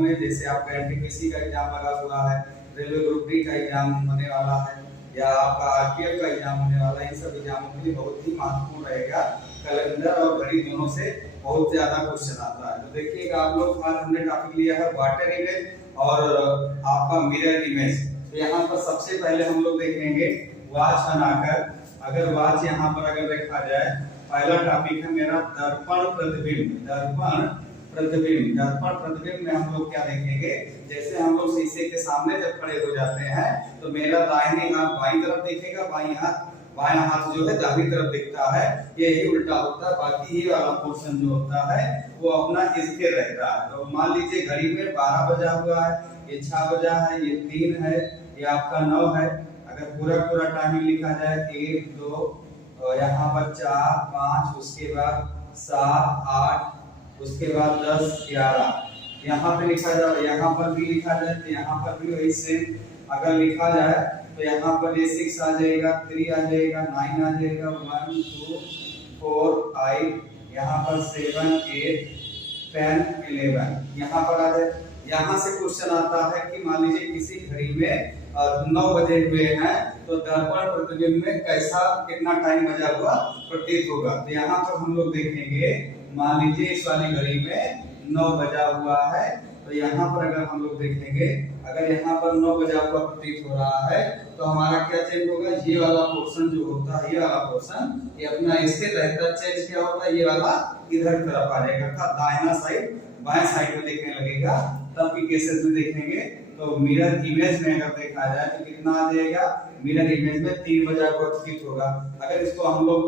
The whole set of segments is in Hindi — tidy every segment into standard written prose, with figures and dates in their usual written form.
में, जैसे आपका एनटीपीसी का एग्जाम लगा हुआ है, रेलवे ग्रुप डी का एग्जाम होने वाला है, या आपका आरपीएफ का एग्जाम होने वाला है, इन सब एग्जामों के लिए बहुत ही महत्वपूर्ण रहेगा। कैलेंडर और घड़ी दोनों से बहुत ज्यादा क्वेश्चन आता है। तो देखिएगा आप लोग, आज हमने टॉपिक लिया है वाटर इमेज और आपका मिरर इमेज। तो यहाँ पर सबसे पहले हम लोग देखेंगे वॉच बनाकर। अगर वॉच यहाँ पर अगर देखा जाए, पहला टॉपिक है मेरा दर्पण प्रतिबिंब। दर्पण प्रतिबिंब, दर्पण प्रतिबिंब में हम लोग क्या देखेंगे, जैसे हम लोग शीशे के सामने जब खड़े हो जाते हैं तो मेरा दाहिने हाथ बाईं तरफ दिखेगा, बायां हाथ जो है दाहिनी तरफ दिखता है। ये ही उल्टा होता है, बाकी ये वाला पोर्शन जो होता है वो अपना स्थिर रहता है। तो मान लीजिए घड़ी में 12 बजा हुआ है, ये 6 बजा है, ये 3 है, ये आपका 9 है। अगर पूरा टाइमिंग लिखा जाए 1 2, यहाँ पर 4 5, उसके बाद 7 8, उसके बाद 10 11, यहाँ पे लिखा जाए, यहाँ पर भी लिखा जाए तो यहाँ पर भी वही सेम अगर लिखा जाए तो यहाँ पर ये 6 आ जाएगा, 3 आ जाएगा, 9 आ जाएगा, 1 2 4 5, यहाँ पर 7 8 10 11, यहाँ पर आ जाए। यहाँ से क्वेश्चन आता है कि मान लीजिए किसी घड़ी में 9 बजे हुए हैं तो दर्पण प्रतिबिंब में कैसा कितना टाइम बजा हुआ प्रतीत होगा। तो यहाँ पर हम लोग देखेंगे, मान लीजिए इस वाली घड़ी में 9 बजा हुआ है, तो यहाँ पर अगर हम लोग देखेंगे, अगर यहाँ पर 9 बजा हुआ प्रतीत हो रहा है तो हमारा क्या चेंज होगा, ये वाला पोर्शन जो होता है, ये वाला पोर्शन ये अपना स्थिर रहता है। चेंज क्या होता है, ये वाला इधर तरफ आ जाएगा, अर्थात दाहिना साइड बाएं साइड में देखने लगेगा। तब की केसेस में देखेंगे तो मिरर इमेज में अगर देखा जाए तो कितना आ जाएगा, मिरर इमेज में 3 बजा हुआ प्रतीत होगा। अगर इसको हम लोग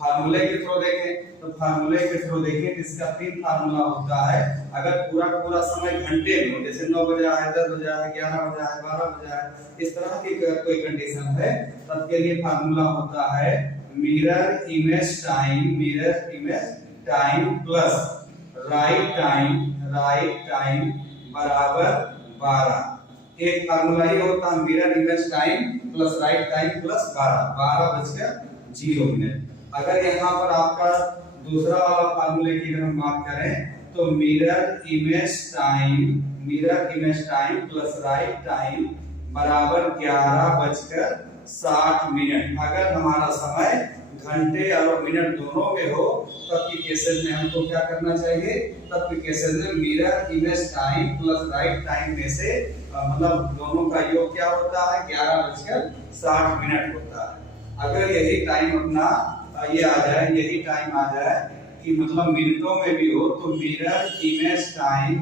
फार्मूले के थ्रू देखें तो फार्मूले के थ्रू देखें तो इसका 3 फार्मूला होता है। अगर पूरा समय घंटे में, जैसे 9 बजा है, 10 बजा है, 11 बजा है, 12 बजा है, इस तरह की कोई कंडीशन है, तब के लिए फार्मूला होता है mirror image time plus right time बराबर 12। एक फार्मूला ये होता है mirror image time plus right time plus 12:0। अगर यहाँ पर आपका दूसरा वाला फार्मूले की अगर हम बात करें तो mirror image time plus right time बराबर 11:60। अगर हमारा समय घंटे और मिनट दोनों में हो तब की केसेस में हमको क्या करना चाहिए, तब के केसेस में mirror image time plus right time में से मतलब दोनों का योग क्या होता है, 11:60 होता है। अगर यही टाइम अपना ये आ जाए, यही टाइम आ जाए कि मतलब मिनटों में भी हो तो mirror image time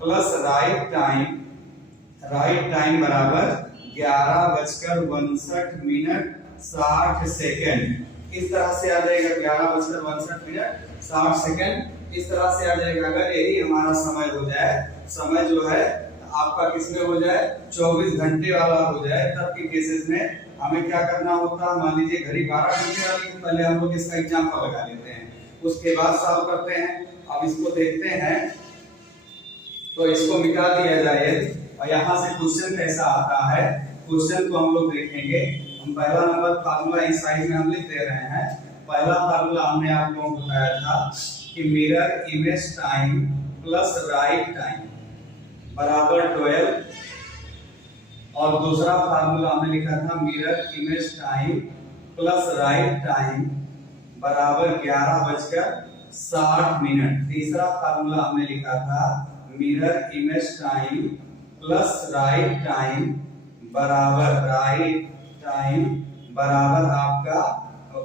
plus right time बराबर 11:62 इस तरह से आ जाएगा, 11:62 इस तरह से आ जाएगा। अगर यही हमारा समय हो जाए, समय जो है आपका किसमें हो जाए, 24 घंटे वाला हो जाए, तब के केसेस में हमें क्या करना होता है, मान लीजिए घड़ी 12 घंटे वाली, पहले हम लोग इसका एग्जांपल लगा लेते हैं, उसके बाद सॉल्व करते हैं। अब इसको देखते हैं तो इसको मिटा दिया जाए और यहाँ से क्वेश्चन कैसा आता है, क्वेश्चन को हम लोग देखेंगे। हम पहला नंबर फार्मूला इस साइड में हम लिख दे रहे हैं। पहला फार्मूला हमने आप लोगों को बताया था कि mirror image time plus right time बराबर 12, और दूसरा फार्मूला हमने लिखा था mirror image time plus right time बराबर 11:60। तीसरा फार्मूला हमने लिखा था mirror image time plus right time बराबर आपका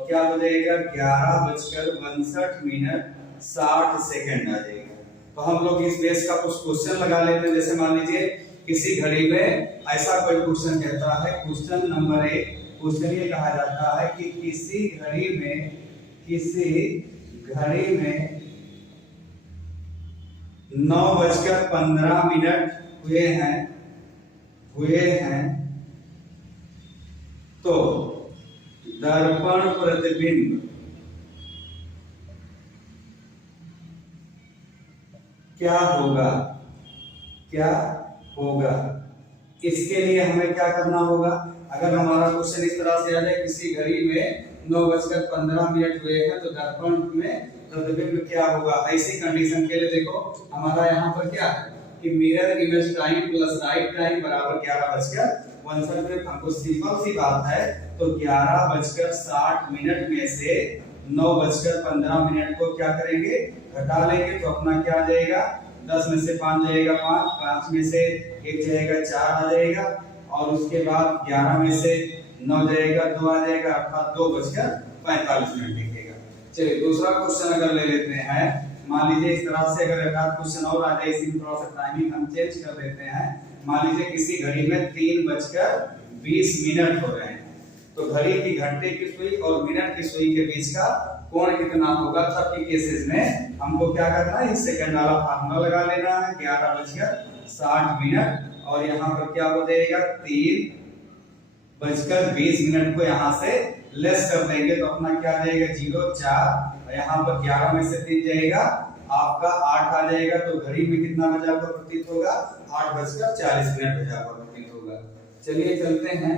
क्या हो जाएगा, 11:62 आ जाएगा। तो हम लोग इस बेस का कुछ क्वेश्चन लगा लेते हैं। जैसे मान लीजिए किसी घड़ी में ऐसा कोई क्वेश्चन कहता है, क्वेश्चन नंबर 1, क्वेश्चन ये कहा जाता है कि किसी घड़ी में 9:15 हुए हैं तो दर्पण प्रतिबिंब क्या होगा। इसके लिए हमें क्या करना होगा, अगर हमारा क्वेश्चन इस तरह से आ जाए, किसी घड़ी में 9:15 हुए हैं तो दर्पण में प्रतिबिंब क्या होगा। ऐसी कंडीशन के लिए देखो हमारा यहाँ पर क्या है कि mirror image time plus right time बराबर 11:59 हमको सिंपल सी बात है। तो 11:60 में से 9:15 को क्या करेंगे घटा लेंगे तो अपना क्या आ जाएगा 10 में से 5 जाएगा 5, 5 में से 1 जाएगा 4 आ जाएगा और उसके बाद 11 में से 9 जाएगा 2 आ जाएगा अर्थात 2:45 लिखेगा। चलिए दूसरा क्वेश्चन अगर ले लेते हैं, मान लीजिए इस तरह से अगर एक आध क्वेश्चन और आ जाए, इसी में थोड़ा सा टाइमिंग हम चेंज कर देते हैं। मान लीजिए किसी घड़ी में 3:20 हो रहे हैं, तो घड़ी की घंटे की सुई और मिनट की सुई के बीच का कोण कितना होगा। तब के केसेस में हमको क्या करना है, इस सेकंड वाला फार्मूला लगा लेना है 11:60 और यहाँ पर क्या हो जाएगा 3:20 को यहाँ से लेस कर देंगे तो अपना क्या आ जाएगा 0:4 यहाँ पर 11 में से 3 जाएगा आपका 8 आ जाएगा। तो घड़ी में कितना बजा हुआ प्रतीत होगा 8:40 बजा हुआ प्रतीत होगा। चलिए चलते हैं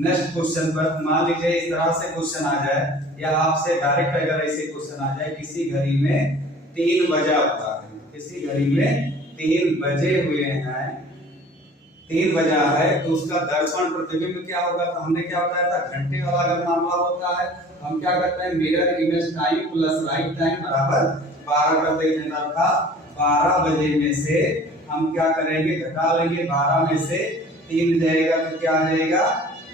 नेक्स्ट क्वेश्चन पर। मान लीजिए इस तरह से क्वेश्चन आ जाए या आपसे डायरेक्ट अगर ऐसे क्वेश्चन आ जाए, किसी घड़ी में 3 बजा हुआ है, किसी घड़ी में 3 बजे हुए हैं, 3 बजा है तो उसका दर्पण प्रतिबिंब क्या होगा। तो हमने क्या बताया था घंटे वाला अगर मामला होता है हम क्या करते हैं mirror image time plus right time बराबर 12 कर देते हैं। था 12 बजे में से हम क्या करेंगे घटा लेंगे, 12 में से 3 जाएगा तो क्या आ जाएगा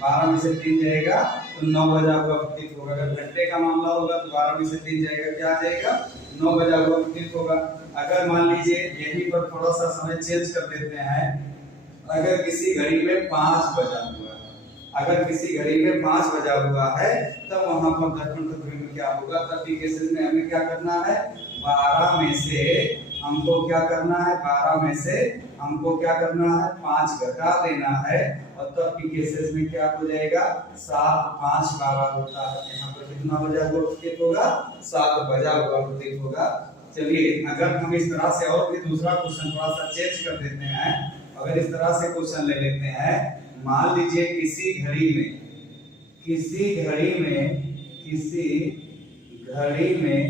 12 में से 3 जाएगा तो 9 बजा हुआ प्रतीत होगा। अगर घंटे का मामला होगा तो 12 में से 3 जाएगा क्या आ जाएगा 9 बजा हुआ प्रतीत होगा। अगर मान लीजिए यहीं पर थोड़ा सा समय चेंज कर देते हैं, अगर किसी घड़ी में 5 बजा हुआ है, अगर किसी घड़ी में 5 बजा हुआ है तब वहां पर दर्पण प्रतिबिंब क्या होगा। तब के केसेस में हमें क्या करना है 12 में से हमको क्या करना है 12 में से हमको क्या करना है 5 घटा देना है और तब के केसेस में क्या हो जाएगा 7 5 12 होता है। यहाँ पर कितना बजा हुआ प्रतीत होगा 7 बजा हुआ प्रतीत होगा। चलिए अगर हम इस तरह से और भी दूसरा क्वेश्चन थोड़ा सा चेंज कर देते हैं, अगर इस तरह से क्वेश्चन ले लेते हैं, मान लीजिए किसी घड़ी में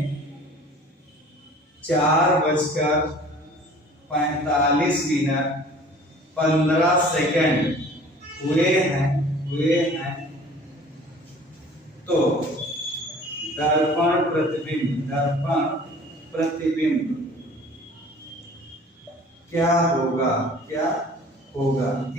4:45 हुए हैं तो दर्पण प्रतिबिंब क्या होगा।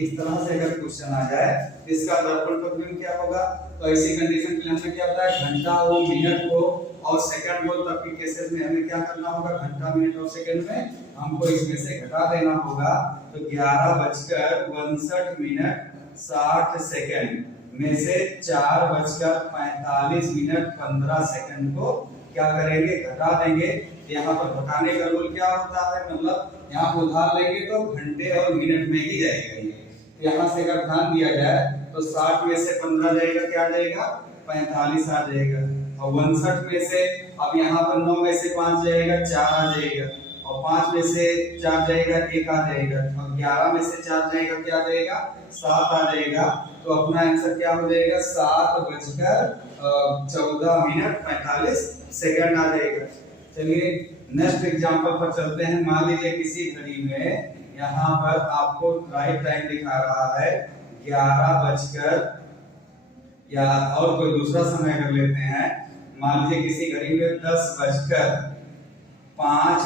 इस तरह से अगर क्वेश्चन आ जाए इसका दर्पण प्रतिबिंब क्या होगा। तो ऐसी कंडीशन के लिए हमें क्या बताया घंटा हो मिनट हो और सेकंड हो, तब के केसेस में हमें क्या करना होगा घंटा मिनट और सेकंड में हमको इसमें से घटा देना होगा। तो 11:62 में से 4:45 को क्या करेंगे घटा देंगे। यहाँ पर घटाने का रूल क्या होता है, मतलब यहाँ पर उधार लेंगे तो घंटे और मिनट में ही जाएगा ये। तो यहाँ से अगर ध्यान दिया जाए तो 60 में से 15 जाएगा क्या आ जाएगा 45 आ जाएगा और 59 में से अब यहाँ पर 9 में से 5 जाएगा 4 आ जाएगा और 5 में से 4 जाएगा 1 आ जाएगा और 11 में से 4 जाएगा क्या आ जाएगा 7 आ जाएगा। तो अपना आंसर क्या हो जाएगा 7:14:45 आ जाएगा। चलिए नेक्स्ट एग्जांपल पर चलते हैं। मान लीजिए किसी घड़ी में यहाँ पर आपको राइट टाइम दिखा रहा है 11 या और कोई दूसरा समय अगर लेते हैं, मान लीजिए किसी घड़ी में 10:05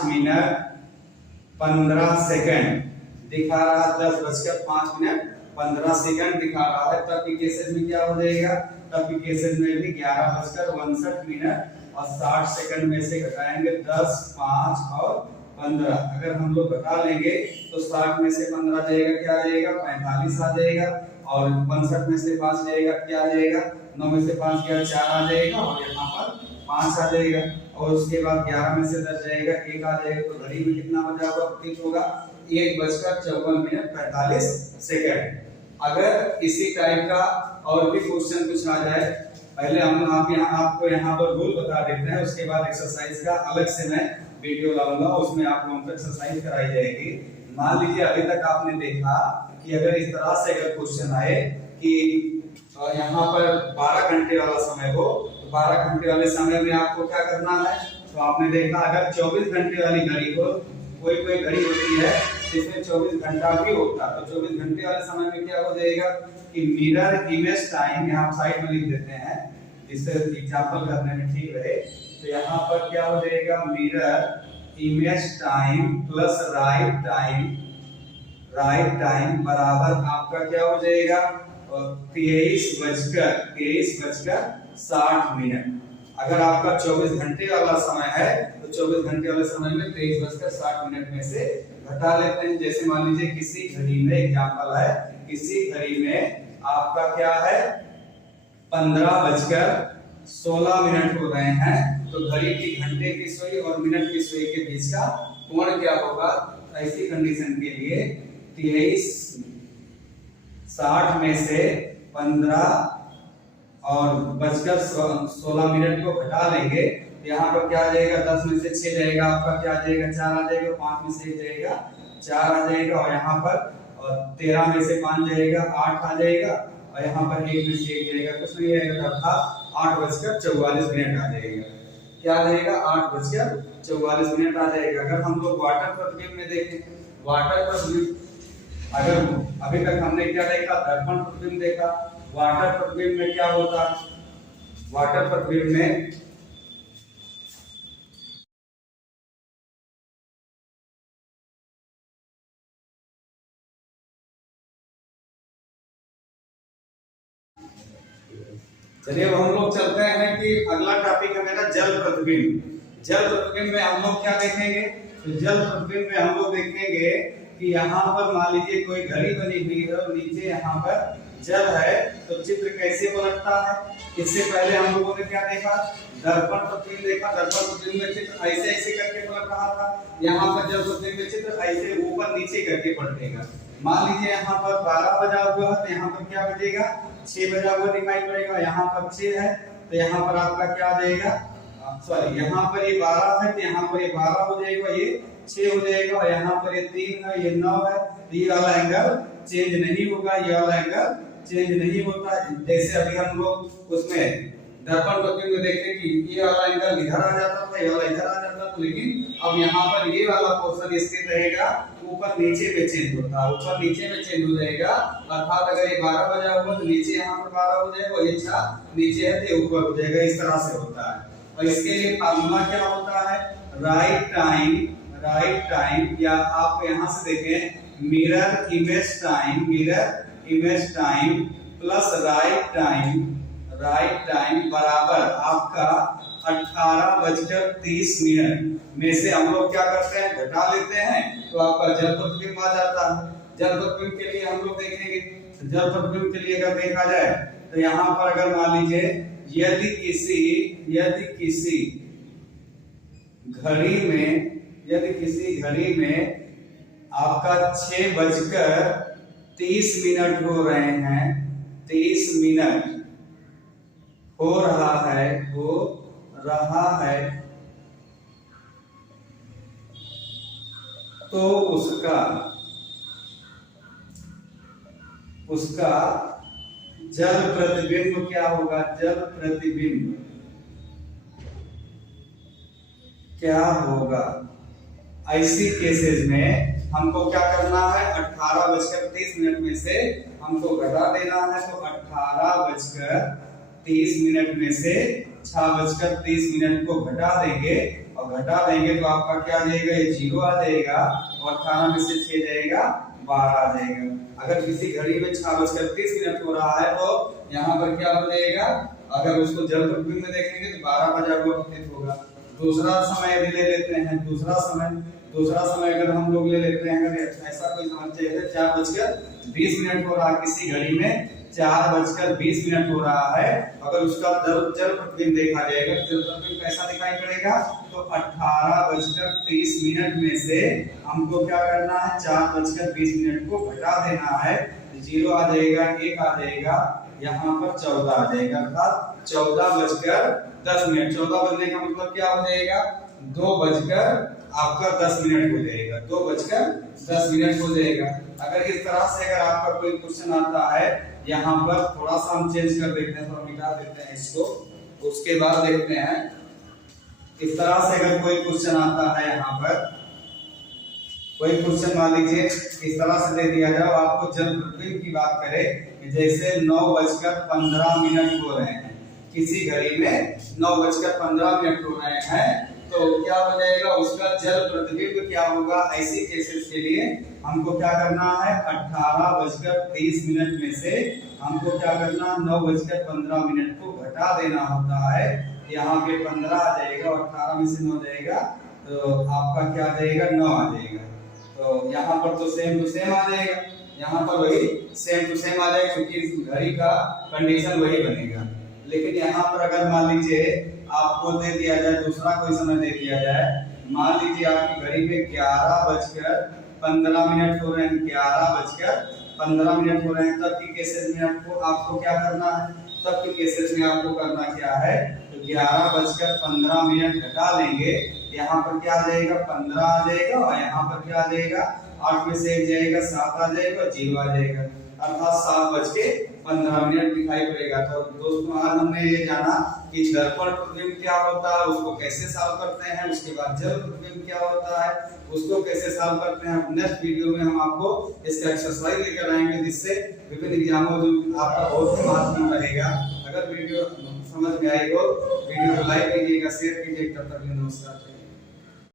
दिखा रहा है, 10:05 दिखा रहा है। तब के केसेस में क्या हो जाएगा, तब के केसेस में भी 11:59 और 60 में से घटाएंगे 10 5 और 15। अगर हम लोग घटा लेंगे तो 60 में से 15 जाएगा क्या आ जाएगा 45 आ जाएगा और 65 में से 5 जाएगा क्या आ जाएगा 9 में से 5 गया 4 आ जाएगा और यहाँ पर 5 आ जाएगा और उसके बाद 11 में से 10 जाएगा 1 आ जाएगा। तो घड़ी में कितना बजा हुआ प्रतीत होगा 1:54:45। अगर इसी टाइप का और भी क्वेश्चन कुछ आ जाए, पहले हम आपको यहाँ पर रूल बता देते हैं, उसके बाद एक्सरसाइज का अलग से मैं वीडियो लाऊंगा, उसमें आप लोगों को एक्सरसाइज कराई जाएगी। मान लीजिए अभी तक आपने देखा कि अगर इस तरह से अगर क्वेश्चन आए कि यहाँ पर 12 घंटे वाला समय हो, तो 12 घंटे वाले समय में आपको क्या करना है तो आपने देखा अगर 24 घंटे वाली घड़ी हो, कोई कोई घड़ी होती है जिसमें 24 घंटा भी होता, तो 24 घंटे वाले समय में क्या हो जाएगा कि मिरर इमेज टाइम, यहाँ साइड में लिख देते हैं इससे एग्जांपल करने में ठीक रहे। तो यहाँ पर क्या हो जाएगा, mirror image time plus right time बराबर आपका क्या हो जाएगा 23:60। अगर आपका 24 घंटे वाला समय है तो 24 घंटे वाले समय में 23:60 में से घटा लेते हैं। जैसे मान लीजिए किसी घड़ी में, एग्जांपल है, किसी घड़ी में आपका क्या है 15:16 हो रहे हैं, तो घड़ी की घंटे की सुई और मिनट की सुई के बीच का कोण क्या होगा, ऐसी कंडीशन के लिए 23:60 में से 15 और 16 को घटा लेंगे। यहाँ पर क्या आ जाएगा, 10 में से 6 जाएगा, आपका क्या आ जाएगा 4 आ जाएगा, 5 में से 1 जाएगा 4 आ जाएगा, और यहाँ पर 13 में से 5 जाएगा 8 आ जाएगा, और यहाँ पर 1 में से 1 जाएगा, कुछ नहीं आएगा, अर्थात 8:44 आ जाएगा। क्या आ जाएगा 8:44 आ जाएगा। अगर हम लोग वाटर प्रतिबिंब में देखें, वाटर प्रतिबिंब अगर अभी तक हमने क्या देखा, दर्पण प्रतिबिंब देखा, वाटर प्रतिबिंब में क्या होता है, वाटर प्रतिबिंब में चलिए अब हम लोग चलते हैं कि अगला टॉपिक है मेरा जल प्रतिबिंब। जल प्रतिबिंब में हम लोग क्या देखेंगे, तो जल प्रतिबिंब में हम लोग देखेंगे कि यहाँ पर मान लीजिए कोई घड़ी बनी हुई है और नीचे यहाँ पर जल है, तो चित्र कैसे पलटता है। इससे पहले हम लोगों ने क्या देखा, दर्पण प्रतिबिंब देखा। दर्पण प्रतिबिंब में चित्र ऐसे ऐसे करके पलट रहा था, यहाँ पर जल प्रतिबिंब में चित्र ऐसे ऊपर नीचे करके पलटेगा। मान लीजिए यहाँ पर 12 बजा हुआ है, तो यहाँ पर क्या बजेगा 6 बजा हुआ दिखाई पड़ेगा। यहाँ पर 6 है तो यहाँ पर आपका क्या आ जाएगा, सॉरी यहाँ पर ये 12 है तो यहाँ पर ये 12 हो जाएगा, ये 6 हो जाएगा, और यहाँ पर ये 3 है, ये 9 है, तो ये वाला एंगल चेंज नहीं होगा, ये वाला एंगल चेंज नहीं होता। जैसे अभी हम लोग उसमें दर्पण प्रतिबिंब में देखते कि ये वाला एंगल इधर आ जाता था, ये वाला इधर आ जाता था, लेकिन अब यहाँ पर ये वाला पोर्शन स्थिर रहेगा, ऊपर नीचे में चेंज होता है, ऊपर नीचे में चेंज हो जाएगा। अर्थात अगर ये 12 बजा हुआ तो नीचे यहाँ पर 12 हो जाएगा, और ये 6 नीचे है तो ऊपर हो जाएगा, इस तरह से होता है। और इसके लिए फार्मूला क्या होता है, राइट टाइम, या आप यहाँ से देखें mirror image time plus right time बराबर आपका 18:30 में से हम लोग क्या करते हैं, घटा लेते हैं, तो आपका जल प्रतिबिंब आ जाता है। जल प्रतिबिंब के लिए हम लोग देखेंगे, जल प्रतिबिंब के लिए अगर देखा जाए तो यहाँ पर अगर मान लीजिए यदि किसी घड़ी में आपका 6:30 हो रहे हैं, 30 मिनट हो रहा है, तो उसका जल प्रतिबिंब क्या होगा, जल प्रतिबिंब क्या होगा। ऐसी केसेस में हमको क्या करना है, 18:30 में से हमको घटा देना है, तो 18:30 में से 6:30 को घटा देंगे, और घटा देंगे तो आपका क्या आ जाएगा, ये 0 आ जाएगा, और 18 में से 6 जाएगा 12 आ जाएगा। अगर किसी घड़ी में 6:30 हो रहा है तो यहाँ पर क्या हो जाएगा, अगर उसको जल प्रतिबिंब में देखेंगे तो 12 बजा हुआ प्रतीत होगा। दूसरा समय भी ले लेते हैं, दूसरा समय अगर हम लोग ले लेते हैं, अगर ऐसा कोई समझते हैं 4:20 हो रहा है, किसी घड़ी में 4:20 हो रहा है, अगर उसका जल प्रतिबिंब देखा जाएगा, जल प्रतिबिंब कैसा दिखाई पड़ेगा, तो 18:30 में से हमको क्या करना है, 4:20 को घटा देना है, 0 आ जाएगा, 1 आ जाएगा, यहाँ पर 14 आ जाएगा, अर्थात 14:10। 14 बजने का मतलब क्या हो जाएगा, 2:10 हो जाएगा, 2:10 हो जाएगा। अगर इस तरह से अगर आपका कोई क्वेश्चन आता है, यहाँ पर थोड़ा सा हम चेंज कर देते हैं, थोड़ा मिटा देते हैं इसको, उसके बाद देखते हैं इस तरह से अगर कोई क्वेश्चन आता है, यहाँ पर कोई क्वेश्चन मान लीजिए इस तरह से दे दिया जाए, आपको जल प्रतिबिंब की बात करें, जैसे 9:15 हो रहे हैं, किसी घड़ी में 9:15 हो रहे हैं, तो क्या हो जाएगा उसका जल प्रतिबिंब क्या होगा। ऐसी केसेस के लिए हमको क्या करना है, 18:30 में से हमको क्या करना, 9:15 को घटा देना होता है। यहाँ पे 15 आ जाएगा और 18 में से 9 जाएगा, तो आपका क्या आ जाएगा, 9 आ जाएगा। तो यहाँ पर तो सेम टू सेम आ जाएगा, यहाँ पर वही सेम टू सेम आ जाएगा, क्योंकि इस घड़ी का कंडीशन वही बनेगा। लेकिन यहाँ पर अगर मान लीजिए आपको दे दिया जाए, दूसरा कोई समय दे दिया जाए, मान लीजिए आपकी घड़ी में 11:15 हो रहे हैं, 11:15 हो रहे हैं, तब की केसेस में आपको क्या करना है, तब के केसेस में आपको करना क्या है, तो 11:15 घटा लेंगे, यहाँ पर क्या आ जाएगा, 15 आ जाएगा, और यहाँ पर क्या आ जाएगा, 8 में से 1 जाएगा, 7 आ जाएगा, 0 आ जाएगा, अर्थात 7:15 दिखाई पड़ेगा। तो दोस्तों आज हमने ये जाना कि दर्पण प्रतिबिंब क्या होता है, उसको कैसे सॉल्व करते हैं, उसके बाद जल प्रतिबिंब क्या होता है, उसको कैसे सॉल्व करते हैं। नेक्स्ट वीडियो में हम आपको इसका एक्सरसाइज लेकर आएंगे, जिससे विभिन्न एग्जामों में आपका बहुत ही महत्वपूर्ण रहेगा। अगर वीडियो समझ में आई हो, वीडियो को लाइक कीजिएगा, शेयर कीजिएगा। तब तक नमस्कार।